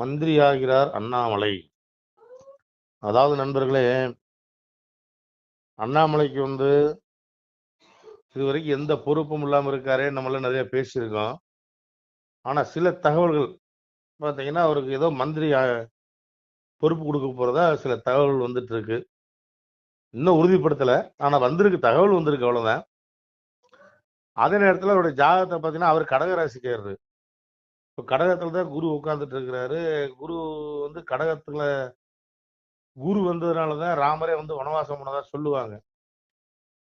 மந்திரியாகிறார் அண்ணாமலை. அதாவது நண்பர்களே, அண்ணாமலைக்கு இதுவரைக்கும் எந்த பொறுப்பும் இல்லாம இருக்காரே, நம்மள நிறைய பேசியிருக்கோம். ஆனா சில தகவல்கள் பாத்தீங்கன்னா, அவருக்கு ஏதோ மந்திரி பொறுப்பு கொடுக்க போறதா சில தகவல் வந்துட்டு இருக்கு. இன்னும் உறுதிப்படுத்தல, ஆனா தகவல் வந்திருக்கு, அவ்வளவுதான். அதே நேரத்துல அவருடைய ஜாதகத்தை பாத்தீங்கன்னா, அவர் கடகராசிக்காரரு. இப்ப கடகத்துல தான் குரு உட்கார்ந்துட்டு இருக்கிறாரு. குரு கடகத்துல குரு வந்ததுனாலதான் ராமரே வனவாசம் போனதா சொல்லுவாங்க.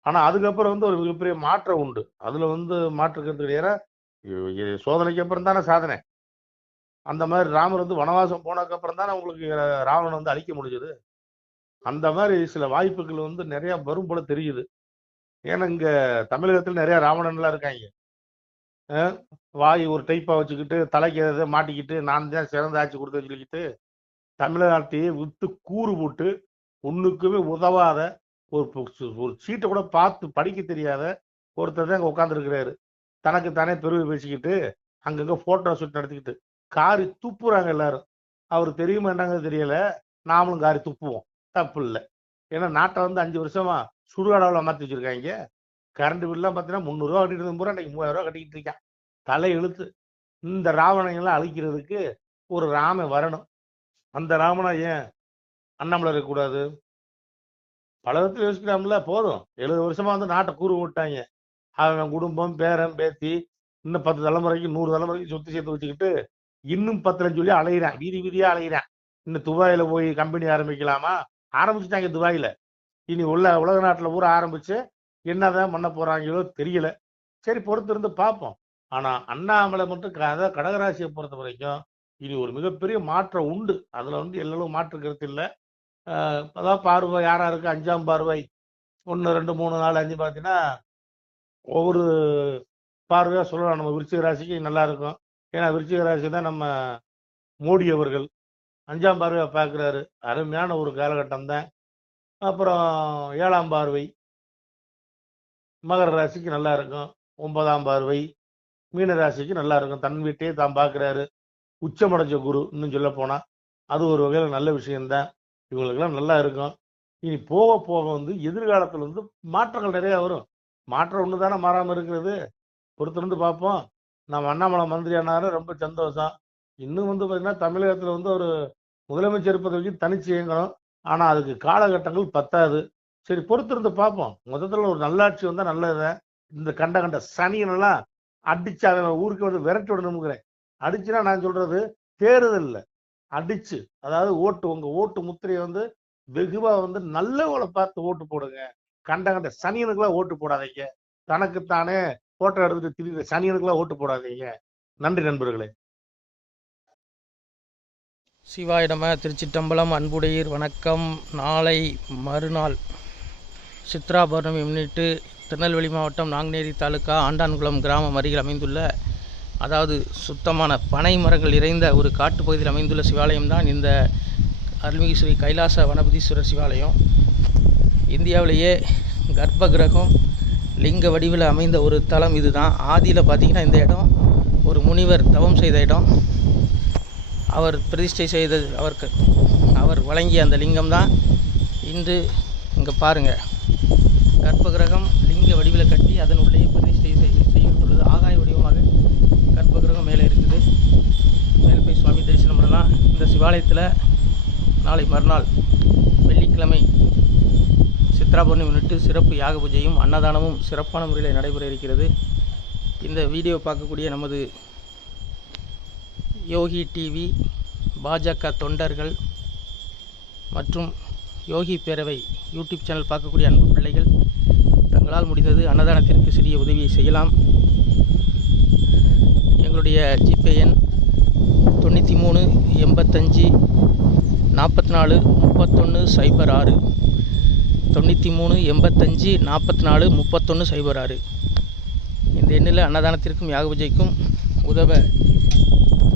ஆனா அதுக்கப்புறம் ஒரு மிகப்பெரிய மாற்றம் உண்டு. அதுல மாற்று கருத்து கிடையாது. சோதனைக்கு அப்புறம் தானே சாதனை. அந்த மாதிரி ராமர் வனவாசம் போனதுக்கு அப்புறம் தானே உங்களுக்கு ராவணன் அழிக்க முடிஞ்சது. அந்த மாதிரி சில வாய்ப்புகள் நிறைய வரும் போல தெரியுது. ஏன்னா இங்க தமிழகத்தில் நிறைய ராவணன்லாம் இருக்காங்க. வாய் ஒரு டைப்பா வச்சுக்கிட்டு தலைக்கு எதை மாட்டிக்கிட்டு நான் தான் சிறந்த ஆட்சி கொடுத்து சொல்லிக்கிட்டு தமிழ்நாட்டையே விட்டு கூறு போட்டு ஒண்ணுக்குமே உதவாத ஒரு சீட்டை கூட பார்த்து படிக்க தெரியாத ஒருத்தர் தான் அங்க உட்கார்ந்து இருக்கிறாரு. தனக்கு தானே பெருமை பேசிக்கிட்டு அங்கங்க போட்டோ ஷூட் நடத்திக்கிட்டு காரி துப்புறாங்க எல்லாரும். அவரு தெரியுமா என்னங்க தெரியல, நாமளும் காரி துப்புவோம், தப்பு இல்லை. ஏன்னா நாட்டை 5 வருஷமா சுடுகாடாவில் மாற்றி வச்சிருக்காங்க. கரண்ட் பில்லாம் பார்த்தீங்கன்னா 300 ரூபா கட்டிட்டு இருந்த பூரா இன்னைக்கு 3000 ரூபா கட்டிக்கிட்டு இருக்கான். தலை எழுத்து. இந்த ராவணங்கள்லாம் அழிக்கிறதுக்கு ஒரு ராமன் வரணும். அந்த ராமனா ஏன் அண்ணாமலை இருக்கக்கூடாது? பல விதத்தில் யோசிக்கலாம்ல. போதும், 70 வருஷமா நாட்டை கூறு விட்டாங்க. அவன் குடும்பம், பேரன், பேத்தி, இன்னும் 10 தலைமுறைக்கு 100 தலைமுறைக்கு சொத்து சேர்த்து வச்சுக்கிட்டு இன்னும் 10 சொல்லி அலையிறான், வீதி வீதியா அலையிறான். இன்னும் துபாயில போய் கம்பெனி ஆரம்பிக்கலாமா? ஆரம்பிச்சுட்டாங்க துபாயில. இனி உலக நாட்டுல பூரா ஆரம்பிச்சு என்னதான் பண்ண போறாங்களோ தெரியல. சரி, பொறுத்து இருந்து பார்ப்போம். ஆனா அண்ணாமலை மட்டும் கடகராசியை பொறுத்த வரைக்கும் இனி ஒரு மிகப்பெரிய மாற்றம் உண்டு. அதுல எல்லாம் மாற்று கருத்து இல்லை. அதாவது பார்வை யாரா இருக்கு, 5ஆம் பார்வை 1 2 3 4 5 பார்த்தீங்கன்னா ஒவ்வொரு பார்வையா சொல்லலாம். நம்ம விருச்சிக ராசிக்கு நல்லா இருக்கும். ஏன்னா விருச்சிக ராசி தான் நம்ம மோடி அவர்கள் 5ஆம் பார்வையா பார்க்கிறாரு. அருமையான ஒரு காலகட்டம் தான். அப்புறம் 7ஆம் பார்வை மகர ராசிக்கு நல்லா இருக்கும். 9ஆம் பார்வை மீன ராசிக்கு நல்லா இருக்கும். தன் வீட்டையே தான் பார்க்கிறாரு. உச்சமடைஞ்ச குரு இன்னும் சொல்ல போனா அது ஒரு வகையில் நல்ல விஷயம்தான். இவங்களுக்கெல்லாம் நல்லா இருக்கும். இனி போக போக எதிர்காலத்துல மாற்றங்கள் நிறைய வரும். மாற்றம் ஒன்று தானே மாறாமல் இருக்கிறது. பொறுத்திருந்து பார்ப்போம். நம்ம அண்ணாமலை மந்திரி ஆனாரு, ரொம்ப சந்தோஷம். இன்னும் பார்த்தீங்கன்னா தமிழகத்தில் ஒரு முதலமைச்சர் இருப்பதை வரைக்கும் தனிச்சு இயங்கணும். ஆனா அதுக்கு காலகட்டங்கள் பத்தாது. சரி, பொறுத்திருந்து பார்ப்போம். மொத்தத்தில் ஒரு நல்லாட்சி வந்தா நல்லது. இந்த கண்ட சனியனெல்லாம் அடிச்சு அவன் ஊருக்கு விரட்டி விடணுங்கிறேன். அடிச்சுன்னா நான் சொல்றது தேர்தல் இல்லை, அடிச்சு. அதாவது உங்க ஓட்டு முத்திரையை வெகுவா நல்லவங்களை பார்த்து ஓட்டு போடுங்க. கண்ட சனியனுக்குலாம் ஓட்டு போடாதீங்க. தனக்குத்தானே போட்டோ எடுத்துட்டு திரிகிற சனியனுக்குலாம் ஓட்டு போடாதீங்க. நன்றி நண்பர்களே. சிவாயிடம திருச்சிட்டம்பலம். அன்புடையீர் வணக்கம். நாளை மறுநாள் சித்ரா பௌர்ணமி முன்னிட்டு திருநெல்வேலி மாவட்டம் நாங்குநேரி தாலுக்கா ஆண்டான்குளம் கிராமம் அருகில் அமைந்துள்ள, அதாவது சுத்தமான பனை மரங்கள் இறைந்த ஒரு காட்டுப்பகுதியில் அமைந்துள்ள சிவாலயம்தான் இந்த அருள்மிகு ஸ்ரீ கைலாச வனபதீஸ்வரர் சிவாலயம். இந்தியாவிலேயே கர்ப்ப கிரகம் லிங்க வடிவில் அமைந்த ஒரு தலம் இதுதான். ஆதியில் பார்த்திங்கன்னா இந்த இடம் ஒரு முனிவர் தவம் செய்த இடம். அவர் பிரதிஷ்டை செய்த அவர் வழங்கிய அந்த லிங்கம் தான் இன்று இங்கே பாருங்கள். கர்ப்ப கிரகம் லிங்க வடிவில் கட்டி அதன் உள்ளே பிரதிஷ்டை செய்யப்பட்டுள்ளது. ஆகாய வடிவமாக கர்ப்ப கிரகம் மேலே இருக்குது. மேலே போய் சுவாமி தரிசனம் பண்ணலாம். இந்த சிவாலயத்தில் நாளை மறுநாள் வெள்ளிக்கிழமை சித்ரா பௌர்ணமி முன்னிட்டு சிறப்பு யாக பூஜையும் அன்னதானமும் சிறப்பான முறையில் நடைபெற இருக்கிறது. இந்த வீடியோ பார்க்கக்கூடிய நமது யோகி டிவி பாஜக தொண்டர்கள் மற்றும் யோகி பேரவை யூடியூப் சேனல் பார்க்கக்கூடிய அன்பு பிள்ளைகள் தங்களால் முடிந்தது அன்னதானத்திற்கு சிறிய உதவியை செய்யலாம். எங்களுடைய ஜிபே எண் 93 85 44 31 06 93 85 44 31 06. இந்த எண்ணில் அன்னதானத்திற்கும் யாக பூஜைக்கும் உதவ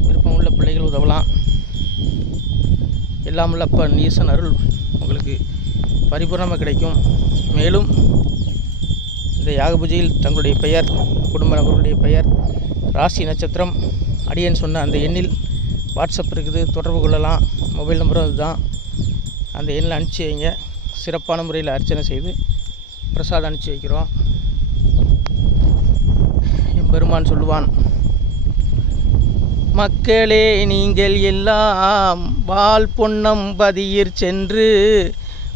விருப்பமுள்ள பிள்ளைகள் உதவலாம். எல்லாமுள்ள அப்பா நீசன் அருள் உங்களுக்கு பரிபூர்ணமாக கிடைக்கும். மேலும் இந்த யாக பூஜையில் தங்களுடைய பெயர், குடும்ப நபர்களுடைய பெயர், ராசி, நட்சத்திரம், அடியேன் சொன்ன அந்த எண்ணில் வாட்ஸ்அப் இருக்குது, தொடர்பு கொள்ளலாம். மொபைல் நம்பரும் அதுதான். அந்த எண்ணில் அனுப்பிச்சி வைங்க. சிறப்பான முறையில் அர்ச்சனை செய்து பிரசாதம் அனுப்பிச்சி வைக்கிறோம். எம்பெருமான் சொல்லுவான், மக்களே நீங்கள் எல்லாம் வால் பொன்னம்பதியிற் சென்று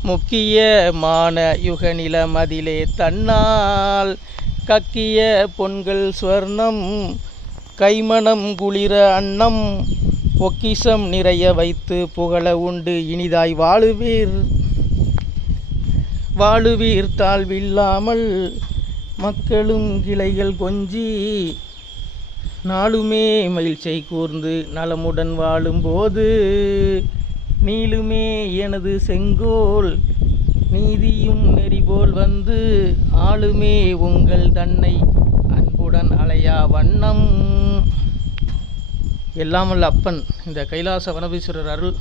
முக்கியமான யுக நிலமதிலே தன்னால் கக்கிய பொன்கள் ஸ்வர்ணம் கைமணம் குளிர அன்னம் பொக்கிஷம் நிறைய வைத்து புகழ உண்டு இனிதாய் வாழுவீர் தாழ்வில்லாமல் மக்களும் கிளைகள் கொஞ்சி நாளுமே மகிழ்ச்சியை கூர்ந்து நலமுடன் வாழும்போது நீளுமே எனது செங்கோல் நீதியும் நெறிபோல் வந்து ஆளுமே உங்கள் தன்னை அன்புடன் அலையா வண்ணம். எல்லாமல்ல அப்பன் இந்த கைலாச வனபீஸ்வரர் அருள்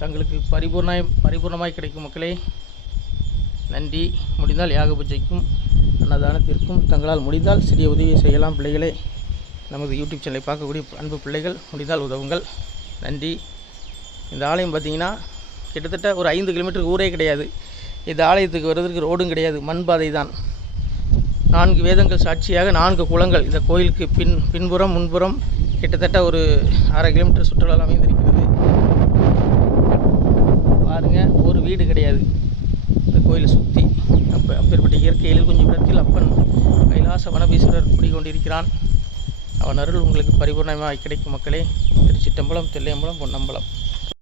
தங்களுக்கு பரிபூர்ணமாய் கிடைக்கும் மக்களே. நன்றி. முடிந்தால் யாக பூஜைக்கும் அன்னதானத்திற்கும் தங்களால் முடிந்தால் சிறிய உதவியை செய்யலாம். பிள்ளைகளே, நமது யூடியூப் சேனலை பார்க்கக்கூடிய அன்பு பிள்ளைகள் முடிந்தால் உதவுங்கள். நன்றி. இந்த ஆலயம் பார்த்திங்கன்னா கிட்டத்தட்ட ஒரு 5 கிலோமீட்டருக்கு ஊரே கிடையாது. இந்த ஆலயத்துக்கு வருவதற்கு ரோடும் கிடையாது, மண் பாதை தான். 4 வேதங்கள் சாட்சியாக 4 குளங்கள் இந்த கோயிலுக்கு பின்புறம் முன்புறம் கிட்டத்தட்ட ஒரு 1/2 கிலோமீட்டர் சுற்றுலா அமைந்திருக்கிறது. பாருங்கள், ஒரு வீடு கிடையாது இந்த கோயிலை சுற்றி. அப்பேற்பட்ட இயற்கையில் கொஞ்சம் இடத்தில் அப்பன் கைலாச வனபீஸ்வரர் குடிகொண்டிருக்கிறான். அவன் அருள் உங்களுக்கு பரிபூர்ணமாக கிடைக்கும் மக்களே. திருச்சிட்டம்பலம், தில்லையம்பலம், பொன்னம்பலம்.